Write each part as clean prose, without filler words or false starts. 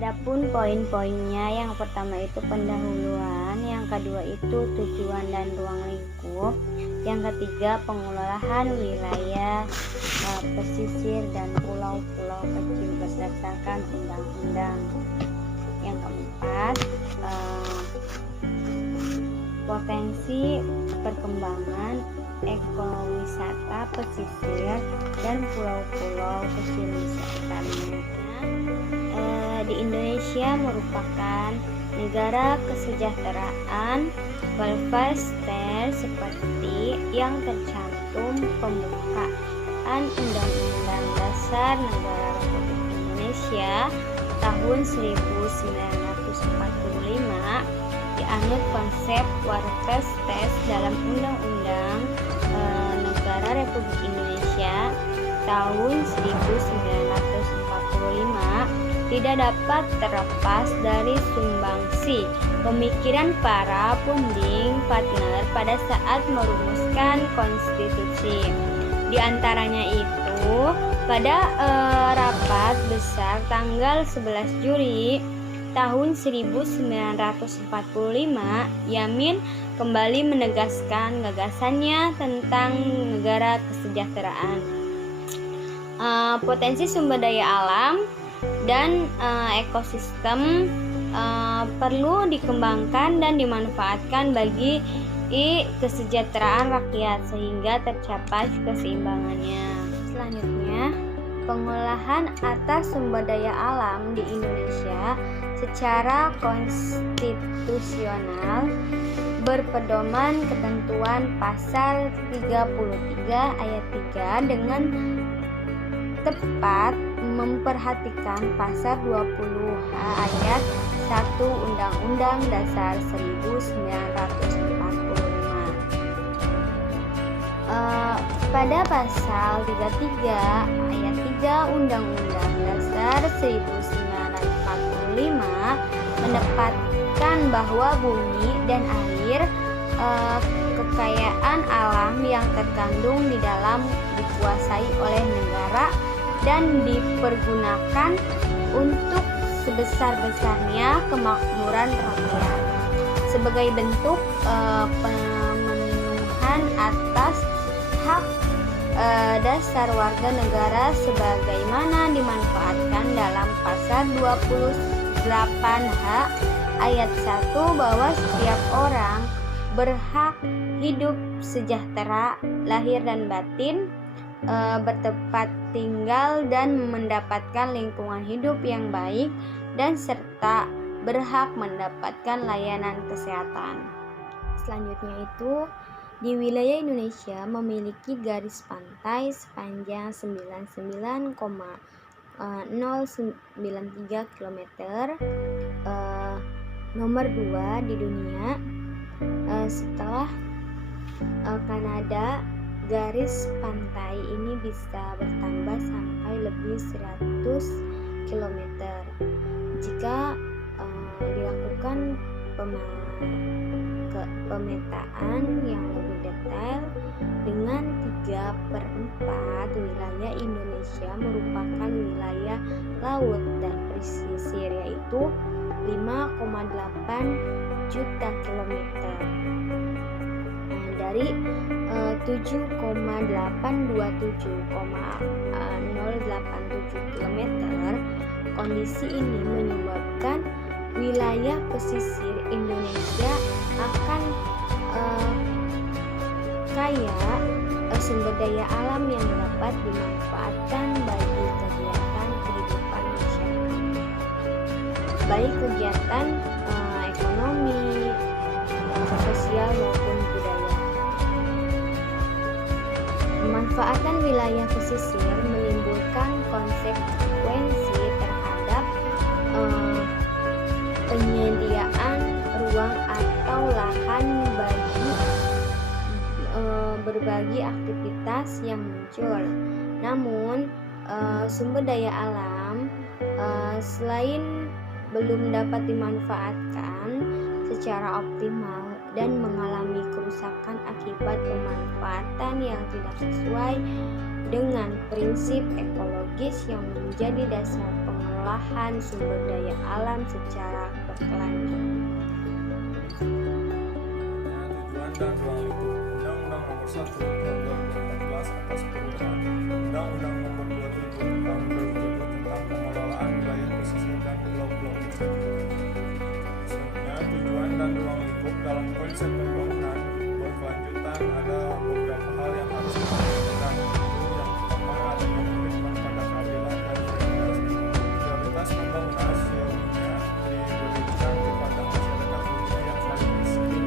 Adapun poin-poinnya, yang pertama itu pendahuluan, yang kedua itu tujuan dan ruang lingkup, yang ketiga pengelolaan wilayah pesisir dan pulau-pulau kecil berdasarkan undang-undang, yang keempat potensi perkembangan ekowisata pesisir dan pulau-pulau kecil wisatanya. Di Indonesia merupakan negara kesejahteraan welfare state seperti yang tercantum pembukaan Undang-Undang Dasar Negara Republik Indonesia tahun 1945. Dianut konsep welfare state dalam Undang-Undang Negara Republik Indonesia tahun 1945 tidak dapat terlepas dari sumbangsi pemikiran para founding partner pada saat merumuskan konstitusi. Di antaranya itu, pada rapat besar tanggal 11 Juli tahun 1945, Yamin kembali menegaskan gagasannya tentang negara kesejahteraan. Potensi sumber daya alam dan ekosistem perlu dikembangkan dan dimanfaatkan bagi kesejahteraan rakyat sehingga tercapai keseimbangannya. Selanjutnya, pengolahan atas sumber daya alam di Indonesia secara konstitusional berpedoman ketentuan pasal 33 ayat 3 dengan tepat memperhatikan pasal 20H ayat 1 Undang-Undang Dasar 1945. Pada pasal 33 ayat 3 Undang-Undang Dasar 1945 menempatkan bahwa bumi dan air, kekayaan alam yang terkandung di dalam dikuasai oleh negara dan dipergunakan untuk sebesar-besarnya kemakmuran rakyat sebagai bentuk pemenuhan atas hak dasar warga negara sebagaimana dimanfaatkan dalam pasal 28H ayat 1 bahwa setiap orang berhak hidup sejahtera lahir dan batin, bertempat tinggal dan mendapatkan lingkungan hidup yang baik, dan serta berhak mendapatkan layanan kesehatan. Selanjutnya itu, di wilayah Indonesia memiliki garis pantai sepanjang 99,093 km, nomor 2 di dunia setelah Kanada. Garis pantai ini bisa bertambah sampai lebih 100 km jika dilakukan pemetaan yang lebih detail. Dengan 3/4 wilayah Indonesia merupakan wilayah laut dan pesisir, yaitu 5,8 juta kilometer. Dari 7,827,087 km, kondisi ini menyebabkan wilayah pesisir Indonesia akan kaya sumber daya alam yang dapat dimanfaatkan bagi kegiatan kehidupan masyarakat, baik kegiatan ekonomi, sosial maupun budaya. Memanfaatkan wilayah pesisir menimbulkan konsekuensi terhadap penyediaan ruang atau lahan bagi berbagai aktivitas yang muncul. Namun, sumber daya alam selain belum dapat dimanfaatkan secara optimal dan mengalami kerusakan akibat pemanfaatan yang tidak sesuai dengan prinsip ekologis yang menjadi dasar pengelolaan pengolahan sumber daya alam secara berkelanjutan. Tujuan dan ruang lingkup Undang-Undang Nomor 1 Tahun 2014 atas perubahan Undang-Undang Nomor 27 Tahun 2007 tentang pengelolaan wilayah pesisir dan pulau-pulau kecil. Selanjutnya, tujuan dan ruang lingkup dalam konsep pembangunan berkelanjutan ada beberapa hal yang harus diperhatikan. Yang pertama, adanya komitmen pada keadilan dan prioritas pembangunan seyogianya diberikan kepada masyarakat dunia yang paling miskin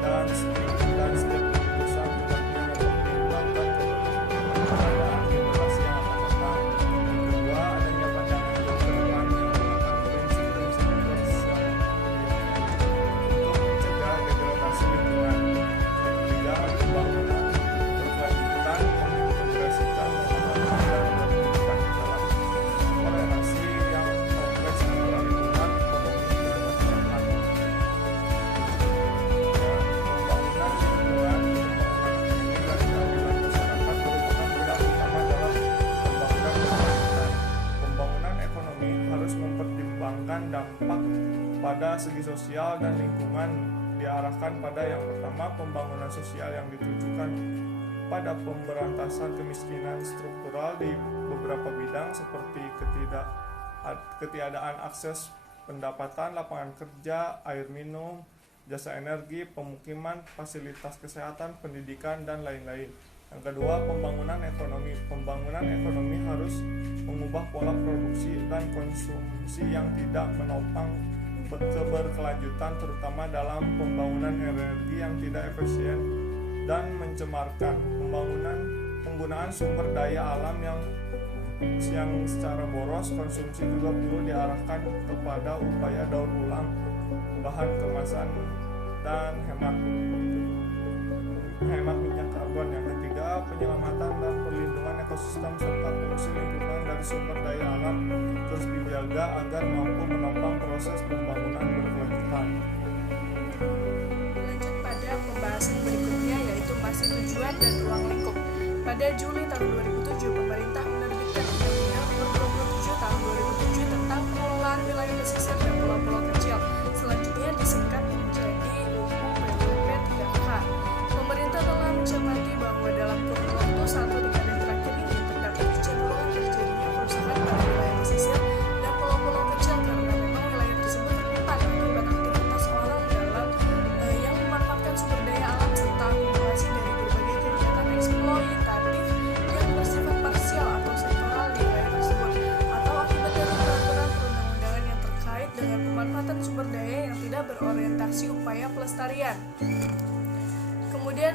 dan setiap keputusan hendaknya mempertimbangkan keberadaan generasi yang akan datang. Yang kedua, adanya pandangan jauh ke depan yang menggunakan prinsip-prinsip universal untuk mencegah degradasi lingkungan. Yang ketiga, pembangunan berkelanjutan mengintegrasikan pemahaman dan pendidikan di dalam toleransi yang kompleks antara lingkungan, ekonomi, dan masyarakat. Pembangunan lingkungan, ekonomi, dan keadilan masyarakat merupakan pilar utama dalam pembangunan berkelanjutan. Pembangunan ekonomi harus mempertimbangkan dampak pada segi sosial dan lingkungan, diarahkan pada yang pertama, pembangunan sosial yang ditujukan pada pemberantasan kemiskinan struktural di beberapa bidang seperti ketiadaan akses pendapatan, lapangan kerja, air minum, jasa energi, pemukiman, fasilitas kesehatan, pendidikan, dan lain-lain. Yang kedua, pembangunan ekonomi. Pembangunan ekonomi harus mengubah pola produksi dan konsumsi yang tidak menopang keberkelanjutan, terutama dalam pembangunan energi yang tidak efisien dan mencemarkan. Penggunaan sumber daya alam yang secara boros, konsumsi juga perlu diarahkan kepada upaya daur ulang bahan kemasan dan hemat minyak karbon. Yang ketiga, penyelamatan dan perlindungan ekosistem serta fungsi lingkungan dari sumber daya alam terus dijaga agar mampu menopang proses pembangunan berkelanjutan. Lanjut pada pembahasan berikutnya, yaitu masih tujuan dan ruang lingkup. Pada Juli tahun 2007, pemerintah menerbitkan Undang-Undang Nomor 27 Tahun 2007 tentang pengelolaan wilayah pesisir dan pulau-pulau kecil. Selanjutnya disingkat menjadi UU-PWP-3K. Pemerintah telah mencermati bahwa dalam kurun waktu 1 dekade terakhir ini terdapat kecenderungan terjadinya kerusakan pada wilayah pesisir dan pulau-pulau kecil karena memang wilayah tersebut rentan akibat aktivitas orang dalam yang memanfaatkan sumber daya alam serta akumulasi dari berbagai kegiatan eksploitatif yang bersifat parsial atau sektoral di wilayah tersebut, atau akibat dari peraturan perundang-undangan yang terkait dengan pemanfaatan sumber daya yang tidak berorientasi upaya pelestarian. Kemudian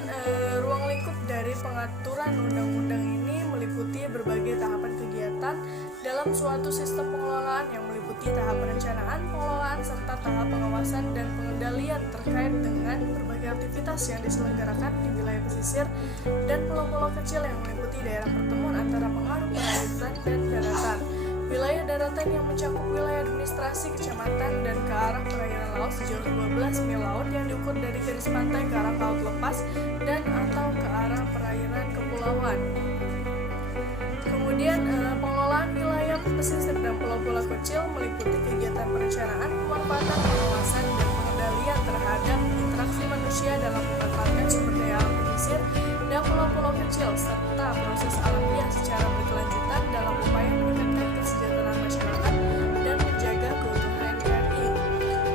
ruang lingkup dari pengaturan undang-undang ini meliputi berbagai tahapan kegiatan dalam suatu sistem pengelolaan yang meliputi tahap perencanaan, pengelolaan, serta tahap pengawasan dan pengendalian terkait dengan berbagai aktivitas yang diselenggarakan di wilayah pesisir dan pulau-pulau kecil yang meliputi daerah pertemuan antara pengaruh perairan dan daratan. Wilayah daratan yang mencakup wilayah administrasi kecamatan dan ke arah perairan laut sejauh 12 mil laut yang diukur dari garis pantai ke arah laut lepas dan atau ke arah perairan kepulauan. Kemudian pengelolaan wilayah pesisir dan pulau-pulau kecil meliputi kegiatan perencanaan, pemanfaatan, pengawasan, dan pengendalian terhadap interaksi manusia dalam memanfaatkan sumber daya alam pesisir dan pulau-pulau kecil serta proses alamiah secara berkelanjutan dalam upaya meningkatkan kesejahteraan masyarakat dan menjaga keutuhan RI.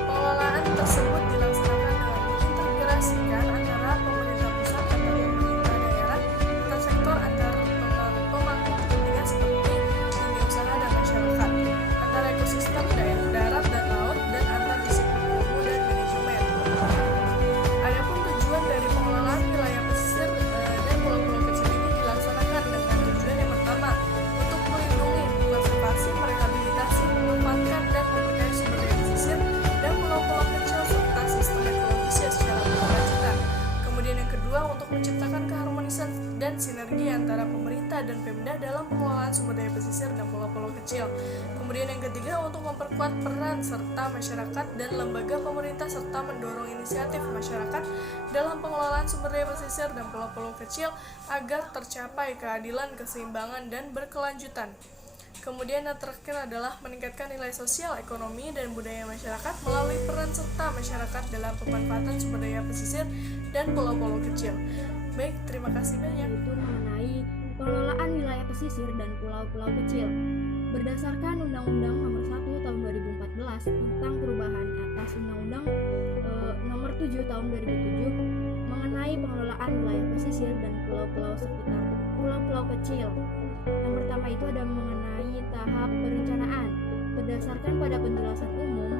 Pengelolaan tersebut dilaksanakan dengan mengintegrasikan antara pemerintah pusat, antar pemerintah daerah, antar sektor, antar pemangku kepentingan seperti dunia usaha dan masyarakat, antara ekosistem darat dan laut, dan antar disiplin ilmu dan manajemen. Adapun tujuan dari pengelolaan wilayah pesisir dan pulau-pulau kecil ini dilaksanakan dengan tujuan yang pertama, untuk melindungi, konservasi, merehabilitasi, memanfaatkan dan memperkaya sumber daya pesisir dan pulau-pulau kecil serta sistem ekologisnya secara berkelanjutan. Kemudian yang kedua, untuk menciptakan keharmonisan dan sinergi antara pemerintah dan Pemda dalam pengelolaan sumber daya pesisir dan pulau-pulau kecil. Kemudian yang ketiga, untuk memperkuat peran serta masyarakat dan lembaga pemerintah serta mendorong inisiatif masyarakat dalam pengelolaan sumber daya pesisir dan pulau-pulau kecil agar tercapai keadilan, keseimbangan, dan berkelanjutan. Kemudian yang terakhir adalah meningkatkan nilai sosial, ekonomi, dan budaya masyarakat melalui peran serta masyarakat dalam pemanfaatan sumber daya pesisir dan pulau-pulau kecil. Baik, terima kasih banyak. Yaitu mengenai pengelolaan wilayah pesisir dan pulau-pulau kecil. Berdasarkan Undang-Undang Nomor 1 Tahun 2014 tentang perubahan atas Undang-Undang Nomor 7 Tahun 2007 mengenai pengelolaan wilayah pesisir dan pulau-pulau sekitar pulau-pulau kecil. Yang pertama itu ada mengenai tahap perencanaan. Berdasarkan pada penjelasan umum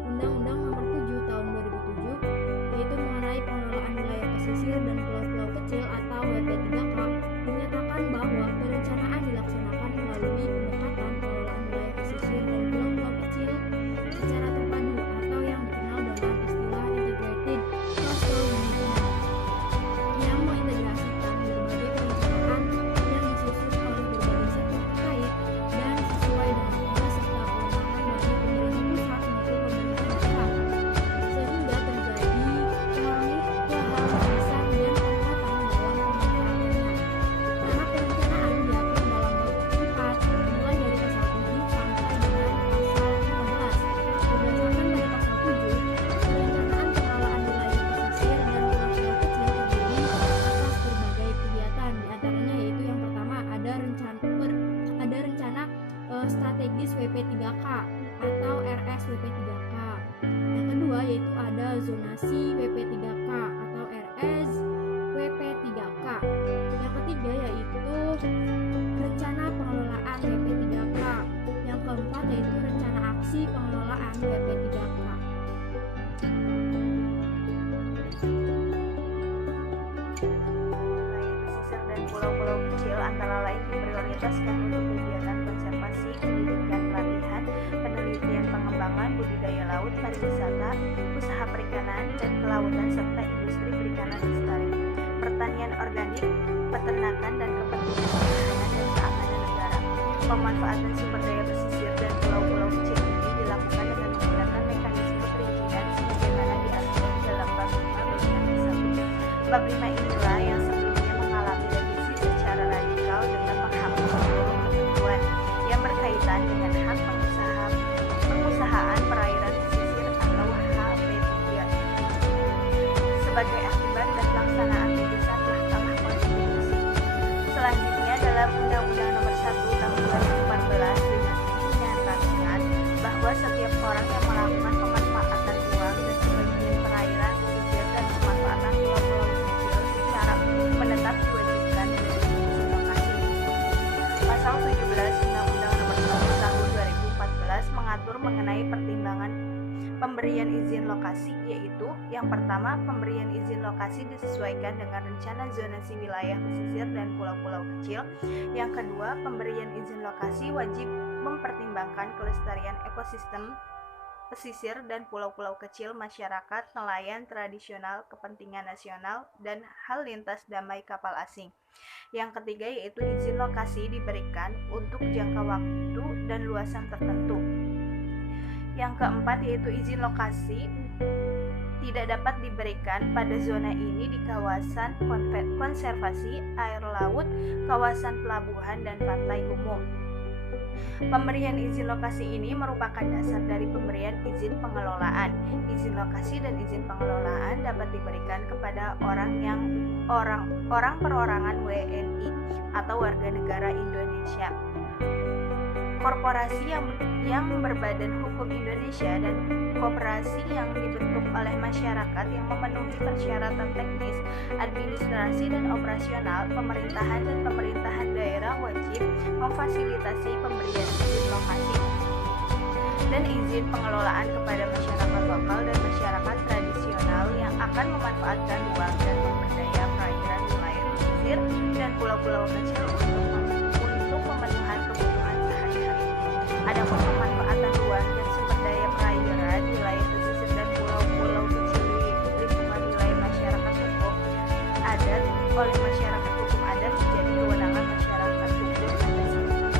Undang-Undang Nomor 7 Tahun 2007, yaitu mengenai pengelolaan wilayah pesisir dan pulau-pulau kecil atau WP3K, dinyatakan bahwa perencanaan dilaksanakan melalui pendekatan pengelolaan wilayah pesisir dan pulau-pulau kecil secara terpadu atau yang dikenal dengan istilah Integrated Coastal Management, yang mengintegrasikan berbagai perencanaan yang disusun oleh berbagai sektor terkait dan sesuai dengan tugas serta kewenangan dari pemerintah pusat maupun pemerintah daerah, sehingga terjadi keharmonisan dan penguatan dalam pemanfaatannya. Tahap perencanaan diatur dalam bab 4 mulai dari pasal 7 sampai dengan pasal 15. Berdasarkan pada pasal 7, perencanaan pengelolaan wilayah pesisir dan pulau-pulau kecil terdiri atas berbagai kegiatan. Di antaranya yaitu yang pertama ada rencana strategis WP3K atau RSWP3K. Yang kedua yaitu ada zonasi WP3K atau RSWP3K. Yang ketiga yaitu rencana pengelolaan WP3K. Yang keempat yaitu rencana aksi pengelolaan WP3K. Wilayah pesisir dan pulau-pulau kecil antara lain diprioritaskan untuk kegiatan konservasi, pendidikan, pelatihan, penelitian, pengembangan, budidaya laut, pariwisata, usaha perikanan dan kelautan serta industri perikanan lestari, pertanian organik, peternakan dan kepentingan pertahanan dan keamanan negara. Pemanfaatan sumber daya pesisir dan pulau-pulau kecil ini dilakukan dengan menggunakan mekanisme perizinan sebagaimana diatur dalam bab 5 bagian 1. Bab 5 inilah yang sebelumnya mengalami revisi secara radikal dengan menghapus seluruh ketentuan yang berkaitan dengan hak pengusahaan perairan pesisir atau HP3 sebagai akibat dan pelaksanaan putusan Mahkamah Konstitusi. Selanjutnya dalam Undang-Undang Nomor 1 Tahun 2014 dinyatakan bahwa setiap orang yang melakukan pemanfaatan ruang dan sebagian perairan pesisir dan pemanfaatan pulau-pulau kecil secara menetap diwajibkan memiliki izin lokasi. Pasal 17 Undang-Undang Nomor 1 Tahun 2014 mengatur mengenai pertimbangan pemberian izin lokasi, yaitu yang pertama, pemberian izin lokasi disesuaikan dengan rencana zonasi wilayah pesisir dan pulau-pulau kecil. Yang kedua, pemberian izin lokasi wajib mempertimbangkan kelestarian ekosistem pesisir dan pulau-pulau kecil, masyarakat, nelayan tradisional, kepentingan nasional, dan hal lintas damai kapal asing. Yang ketiga yaitu izin lokasi diberikan untuk jangka waktu dan luasan tertentu. Yang keempat yaitu izin lokasi tidak dapat diberikan pada zona ini di kawasan konservasi air laut, kawasan pelabuhan, dan pantai umum. Pemberian izin lokasi ini merupakan dasar dari pemberian izin pengelolaan. Izin lokasi dan izin pengelolaan dapat diberikan kepada orang perorangan WNI atau warga negara Indonesia, korporasi yang berbadan hukum Indonesia, dan koperasi yang dibentuk oleh masyarakat yang memenuhi persyaratan teknis, administrasi dan operasional. Pemerintahan dan pemerintahan daerah wajib memfasilitasi pemberian izin lokasi dan izin pengelolaan kepada masyarakat lokal dan masyarakat tradisional yang akan memanfaatkan ruang dan pemberdaya perairan wilayah pesisir dan pulau-pulau kecil untuk pemenuhan kebutuhan sehari-hari. Adapun pemanfaatan ruang dan sumber daya perairan wilayah pesisir dan pulau-pulau kecil di lingkungan wilayah masyarakat hukum adat oleh masyarakat hukum adat menjadi kewenangan masyarakat hukum adat setempat.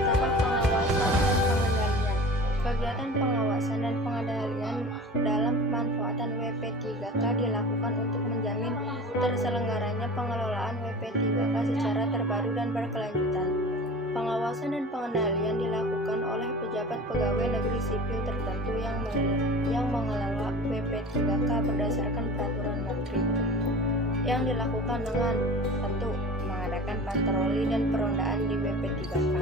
Tahap pengawasan dan pengendalian. Kegiatan pengawasan dan pengendalian dalam pemanfaatan WP3K dilakukan untuk menjamin terselenggaranya pengelolaan WP3K secara terpadu dan berkelanjutan. Pengawasan dan pengendalian dilakukan oleh pejabat pegawai negeri sipil tertentu yang mengelola WP3K berdasarkan peraturan menteri. Yang dilakukan dengan 1. Mengadakan patroli dan perondaan di WP3K.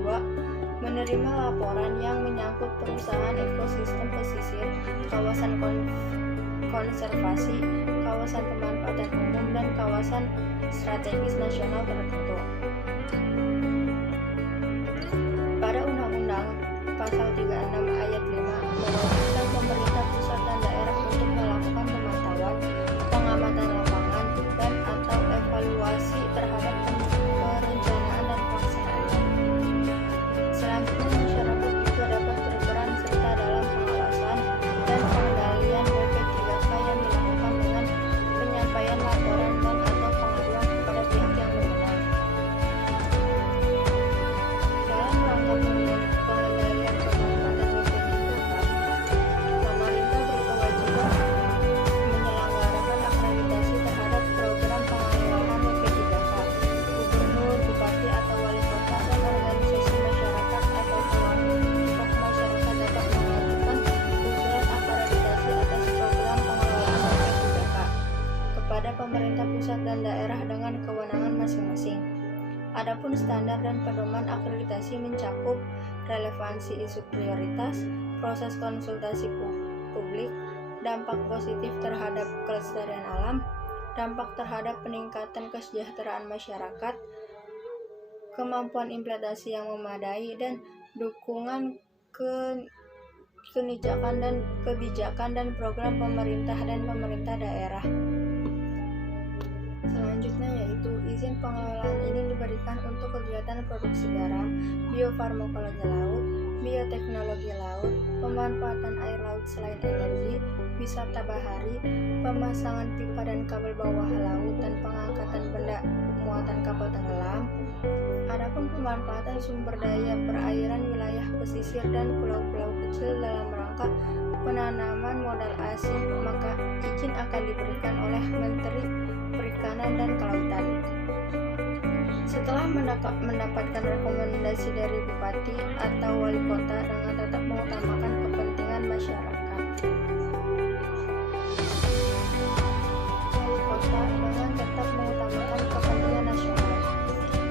2. Menerima laporan yang menyangkut perusahaan ekosistem pesisir, kawasan konservasi, kawasan pemanfaatan umum, dan kawasan strategis nasional tertentu. Pada Undang-Undang Pasal 36 Ayat 5 mewajibkan pemerintah pusat dan daerah untuk melakukan pemantauan, pengamatan lapangan, dan atau evaluasi terhadap perencanaan dan pelaksanaannya. Selanjutnya, masyarakat juga dapat berperan serta dalam pengawasan dan pengendalian WP3K yang dilakukan dengan penyampaian laporan dan atau pengaduan kepada pihak yang berwenang. Dalam rangka pengendalian pemanfaatan WP3K, pemerintah berkewajiban menyelenggarakan akreditasi terhadap program pengelolaan WP3K. Gubernur, bupati, atau wali kota dan organisasi masyarakat atau kelompok masyarakat dapat mengajukan usulan akreditasi atas program pengelolaan WP3K kepada pemerintah pusat dan daerah dengan kewenangan masing-masing. Adapun standar dan pedoman akreditasi mencakup relevansi isu prioritas, proses konsultasi publik, dampak positif terhadap kelestarian alam, dampak terhadap peningkatan kesejahteraan masyarakat, kemampuan implementasi yang memadai, dan dukungan kebijakan dan program pemerintah dan pemerintah daerah. Selanjutnya yaitu izin pengelolaan ini diberikan untuk kegiatan produksi garam, biofarmakologi laut, bioteknologi laut, pemanfaatan air laut selain energi, wisata bahari, pemasangan pipa dan kabel bawah laut, dan pengangkatan benda muatan kapal tenggelam. Adapun pemanfaatan sumber daya perairan wilayah pesisir dan pulau-pulau kecil dalam rangka penanaman modal asing, maka izin akan diberikan oleh Menteri Perikanan dan Kelautan. Setelah mendapatkan rekomendasi dari bupati atau wali kota dengan tetap mengutamakan kepentingan masyarakat. Wali kota dengan tetap mengutamakan kepentingan nasional.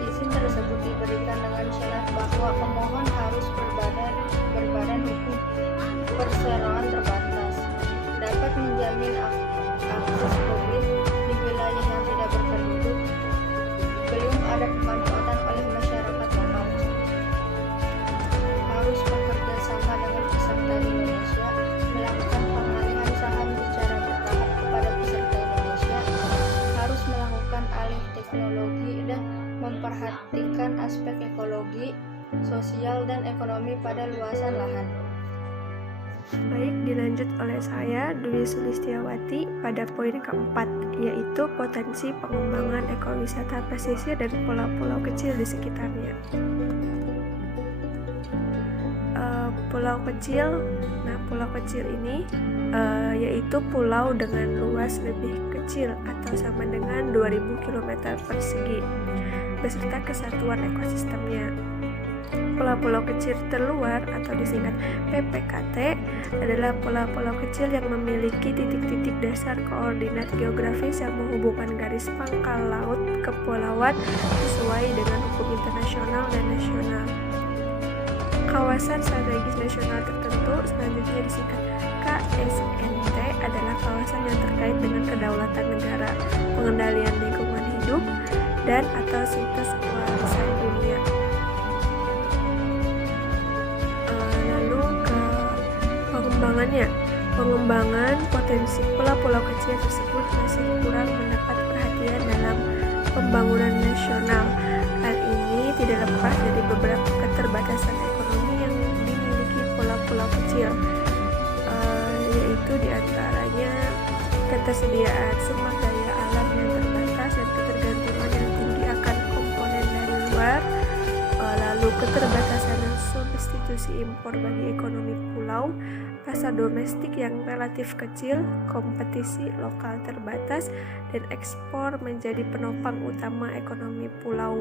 Izin tersebut diberikan dengan syarat bahwa pemohon harus berbadan hukum perseroan terbatas, dapat menjamin akses publik di wilayah yang tidak berpenduduk, belum ada pemanfaatan oleh masyarakat lokal, harus bekerja sama dengan peserta di Indonesia, melakukan pengalihan saham secara bertahap kepada peserta Indonesia, harus melakukan alih teknologi dan memperhatikan aspek ekologi, sosial, dan ekonomi pada luasan lahan. Baik, dilanjut oleh saya, Dwi Sulistiawati, pada poin keempat, yaitu potensi pengembangan ekowisata pesisir dan pulau-pulau kecil di sekitarnya. Pulau kecil, pulau kecil ini yaitu pulau dengan luas lebih kecil atau sama dengan 2000 km persegi, beserta kesatuan ekosistemnya. Pulau-pulau kecil terluar atau disingkat PPKT adalah pulau-pulau kecil yang memiliki titik-titik dasar koordinat geografis yang menghubungkan garis pangkal laut kepulauan sesuai dengan hukum internasional dan nasional. Kawasan strategis nasional tertentu selanjutnya disingkat KSNT adalah kawasan yang terkait dengan kedaulatan negara, pengendalian lingkungan hidup, dan atau situs kawasan dunia. Pengembangan potensi pulau-pulau kecil tersebut masih kurang mendapat perhatian dalam pembangunan nasional. Hal ini tidak lepas dari beberapa keterbatasan ekonomi yang dimiliki pulau-pulau kecil, yaitu diantaranya ketersediaan sumber daya alam yang terbatas dan ketergantungan yang tinggi akan komponen dari luar, lalu keterbatasan substitusi impor bagi ekonomi pulau, pasar domestik yang relatif kecil, kompetisi lokal terbatas, dan ekspor menjadi penopang utama ekonomi pulau.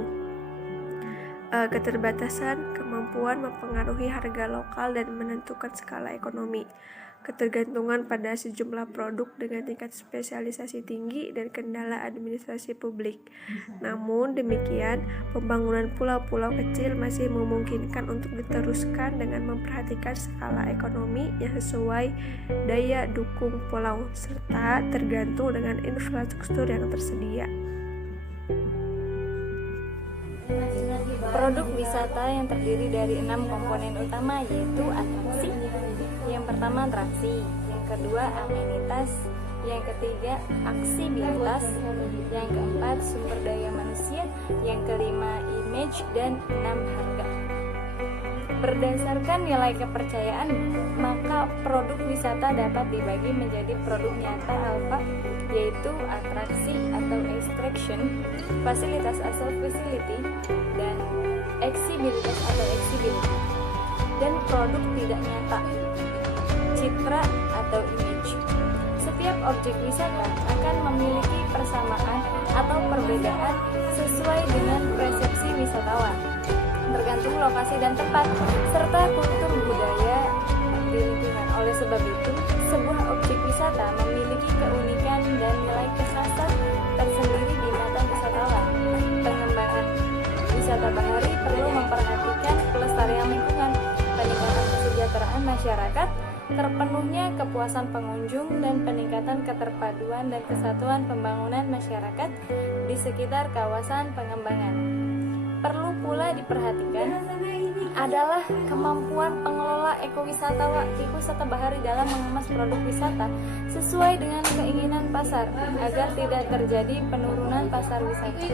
keterbatasan kemampuan mempengaruhi harga lokal dan menentukan skala ekonomi, ketergantungan pada sejumlah produk dengan tingkat spesialisasi tinggi, dan kendala administrasi publik. Namun demikian, pembangunan pulau-pulau kecil masih memungkinkan untuk diteruskan dengan memperhatikan skala ekonomi yang sesuai daya dukung pulau, serta tergantung dengan infrastruktur yang tersedia. Produk wisata yang terdiri dari 6 komponen utama, yaitu atraksi. Yang pertama atraksi, yang kedua amenitas, yang ketiga aksibilitas, yang keempat sumber daya manusia, yang kelima image, dan 6 harga. Berdasarkan nilai kepercayaan, maka produk wisata dapat dibagi menjadi produk nyata alpha, yaitu atraksi atau attraction, fasilitas atau facility, dan eksibilitas atau eksibility, dan produk tidak nyata, citra atau image. Setiap objek wisata akan memiliki persamaan atau perbedaan sesuai dengan persepsi wisatawan, tergantung lokasi dan tempat, serta kultur budaya di lingkungan. Oleh sebab itu, sebuah objek wisata memiliki keunikan dan nilai kekhasan tersendiri di mata wisatawan. Pengembangan wisata bahari perlu memperhatikan pelestarian lingkungan, peningkatan kesejahteraan masyarakat, terpenuhnya kepuasan pengunjung, dan peningkatan keterpaduan dan kesatuan pembangunan masyarakat di sekitar kawasan pengembangan. Perlu pula diperhatikan adalah kemampuan pengelola ekowisata bahari dalam mengemas produk wisata sesuai dengan keinginan pasar agar tidak terjadi penurunan pasar wisata.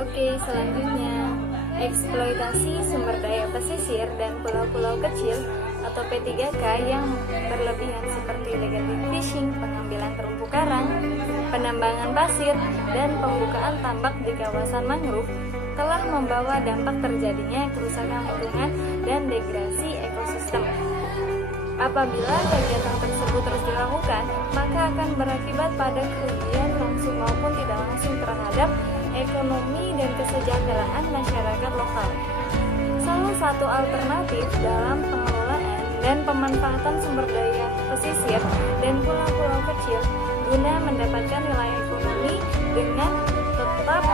Oke, selanjutnya eksploitasi sumber daya pesisir dan pulau-pulau kecil atau P3K yang berlebihan seperti illegal fishing, pengambilan terumbu karang, penambangan pasir, dan pembukaan tambak di kawasan mangrove telah membawa dampak terjadinya kerusakan lingkungan dan degradasi ekosistem. Apabila kegiatan tersebut terus dilakukan, maka akan berakibat pada kerugian langsung maupun tidak langsung terhadap ekonomi dan kesejahteraan masyarakat lokal. Salah satu alternatif dalam pengelolaan dan pemanfaatan sumber daya pesisir dan pulau-pulau kecil guna mendapatkan nilai ekonomi dengan tetap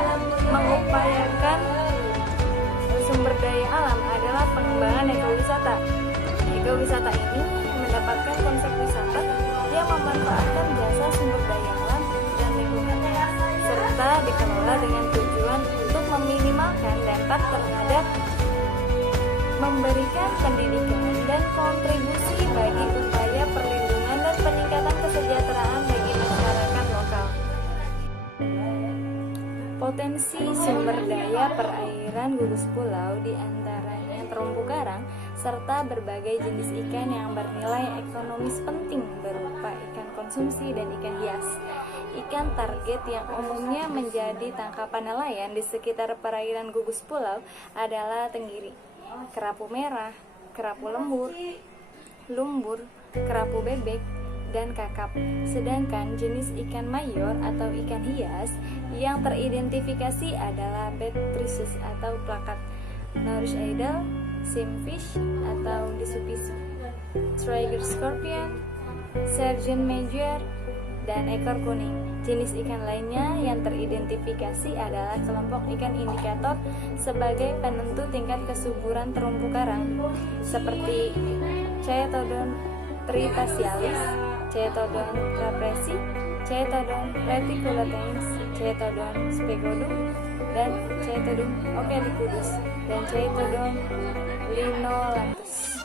mengupayakan sumber daya alam adalah pengembangan ekowisata. Ekowisata ini mendapatkan konsep wisata yang memanfaatkan jasa sumber daya alam dan lingkungannya, serta dikelola dengan tujuan untuk meminimalkan dampak terhadap memberikan pendidikan dan kontribusi bagi upaya perlindungan dan peningkatan kesejahteraan bagi masyarakat lokal. Potensi sumber daya perairan gugus pulau diantaranya terumbu karang serta berbagai jenis ikan yang bernilai ekonomis penting berupa ikan konsumsi dan ikan hias. Ikan target yang umumnya menjadi tangkapan nelayan di sekitar perairan gugus pulau adalah tenggiri, kerapu merah, kerapu lumbur, kerapu bebek, dan kakap. Sedangkan jenis ikan mayor atau ikan hias yang teridentifikasi adalah Batrachus atau plakat, Norwich idol, simfish atau disupisu, Striger scorpion, Sergeant major, dan ekor kuning. Jenis ikan lainnya yang teridentifikasi adalah kelompok ikan indikator sebagai penentu tingkat kesuburan terumbu karang seperti Chaetodon tritasialis, Chaetodon capresi, Chaetodon reticulatensis, Chaetodon spegodum, dan Chaetodon okelicudus, dan Chaetodon linolanthus.